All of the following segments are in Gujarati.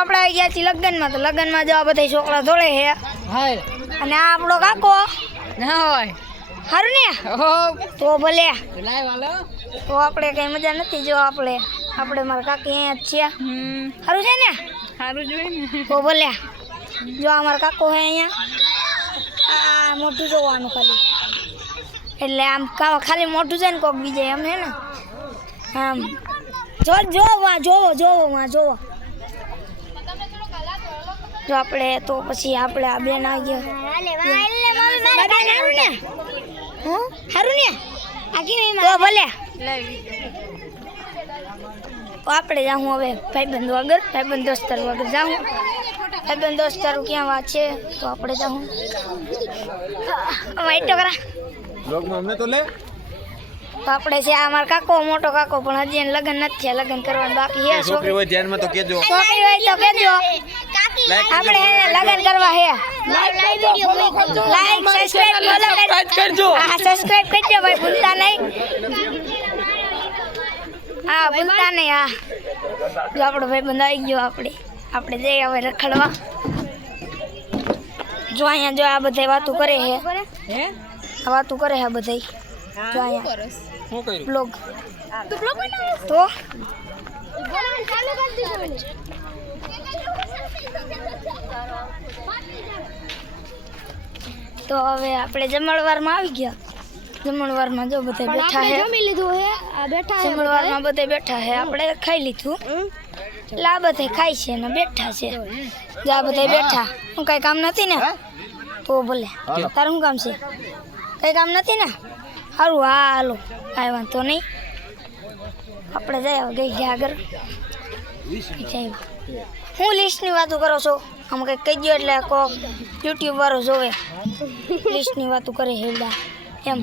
આપણે આવી ગયા છીએ લગ્નમાં. તો લગ્નમાં જો આ બધા છોકરા ધોળે છે. અને આ આપણો કાકો ના હોય સારું ને તો ભલે. લાઈવ હાલો તો આપણે કઈ મજા નથી. જો આપણે મારા કાકી અહીંયા જ છીએ. સારું છે ને? સારું જોઈએ ને તો ભલે. જો અમારા કાકો છે અહીંયા. આ મોટું જોવાનું ખાલી, એટલે આમ ખાલી મોટું છે ને કોક બીજે એમ હે ને આમ જો જોવો જો આપણે તો પછી આપણે આ બેન આવી ગયા. સારું ને તો ભલે. તો આપણે જાઉં હવે ભાઈબંધ વગર, ભાઈબંધ દોસ્તાર વગર જાઉં. ભાઈબંધ દોસ્તારું ક્યાં વાત છે તો આપણે જાઉં. વાઈટો કરા અમને તો લે. તો આપણે છે આ અમારો કાકો, મોટો કાકો, પણ હજી એને લગ્ન નથી થયા. લગ્ન કરવાનું બાકી છે. છોકરી હોય ધ્યાનમાં તો કેજો. છોકરી હોય તો કેજો. આપણે એને લગ્ન કરવા છે. લાઈક સબસ્ક્રાઇબ કરજો. હા સબસ્ક્રાઇબ કરજો ભાઈ, ભૂલતા નહીં. હા ભૂલતા નહીં. હા જો આપણો ભાઈ બંધાઈ ગયો. આપણે જઈએ હવે રખડવા. જો અહીંયા જો આ બધા વાતો કરે છે. આ વાતો કરે છે બધા. જો અહીંયા શું કર્યું? બ્લોગ તો તો હવે આપણે જમણવારમાં આવી ગયા. જમણવારમાં જો બધા બેઠા છે. જમી લીધું છે. આ બેઠા છે. જમણવારમાં બધા બેઠા છે. આપણે ખાઈ લીધું. એટલે આ બધા ખાય છે ને બેઠા છે. જો આ બધા બેઠા. હું કઈ કામ નથી ને તો ભલે. તારું શું કામ છે? કઈ કામ નથી ને? સારું. હા હાલો, કાંઈ વાંધો નહીં. આપણે જઈએ ગઈ ગયા આગળ. હું લિસ્ટની વાતો કરો છો? આમ કંઈક કહી દો એટલે કોક યુટ્યુબ વાળો જોવે. લિસ્ટની વાતો કરે હેડા એમ.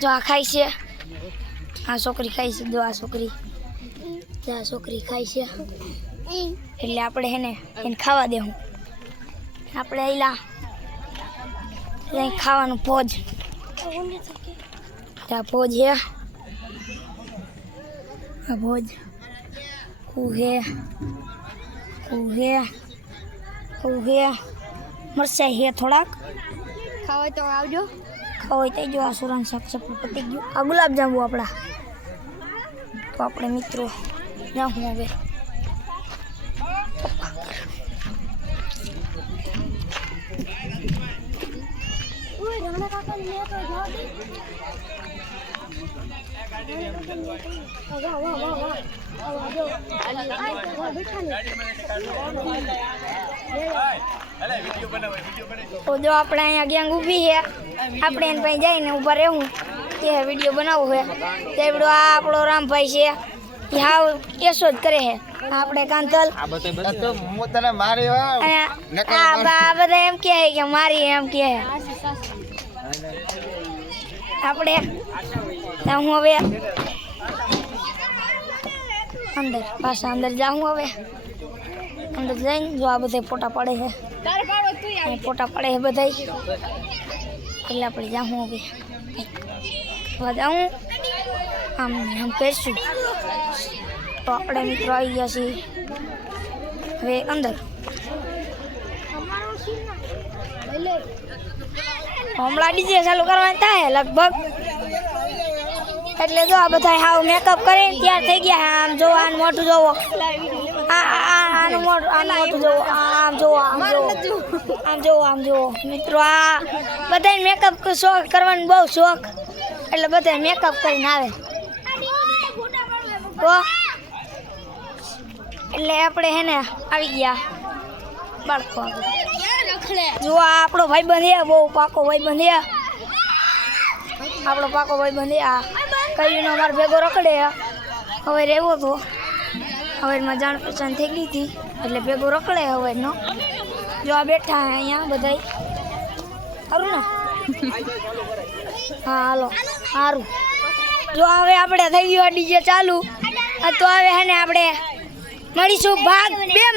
જો આ ખાય છે. આ છોકરી ખાય છે. જો આ છોકરી ખાય છે. એટલે આપણે એને ખાવા દેવું. આપણે એલા ખાવાનું ભોજ. ત્યાં ભોજ હે. આ ભોજ ઉહે મરચાઈ હે થોડાક. ખાવા તો આવજો. ખાવા તો જો આ સુરાન શાક સપનું પતી ગયું. આ ગુલાબજાંબુ આપણા. તો આપણે મિત્રો જાઉં હવે. તો જો આપણે અહીંયા ગેંગ ઊભી છે. આપણે એને પાસે જઈને ઊભા રહેવું. તે વિડીયો બનાવવો છે. તે આ આપણો રામભાઈ છે. એ હાવ એસો જ કરે છે. આપણે કાંતલ આ બધા એમ કહે કે મારી એમ કહે. આપણે હું હવે પાછા અંદર જાઉં. હવે અંદર જઈને જો આ બધા ફોટા પડે છે. ફોટા પડે છે બધા. એટલે આપણે જાઉં હવે જાઉં આમ કરીશું. તો આપણે મિત્રો આવી ગયા છીએ હવે અંદર. હમણાં ડીજે ચાલુ કરવાનું થાય લગભગ. એટલે જો આ બધા હાવ મેકઅપ કરીને તૈયાર થઈ ગયા. આમ જોવો, આનું મોઢું જોવો, આનું મોઢું જોવો, આમ જોવો મિત્રો. આ બધાને મેકઅપ શોખ કરવાનો બહુ શોખ. એટલે બધા મેકઅપ કરીને આવે. તો એટલે આપણે આવી ગયા બાળકો. જો આ આપણો ભાઈબંધ છે. બહુ પાકો ભાઈબંધ છે. આપણો પાકો ભાઈબંધ છે. આ કહીને અમારે ભેગો રખડે. હવે રહેવો તો હવેમાં જાણ પહચાન થઈ ગઈ હતી એટલે ભેગો રખડે હવેનો. જો આ બેઠા હે અહીંયા બધા. સારું ને? હા હાલો સારું. જો હવે આપણે થઈ ગયું ડીજે ચાલુ. તો હવે આપણે મળીશું ભાગ 2 માં.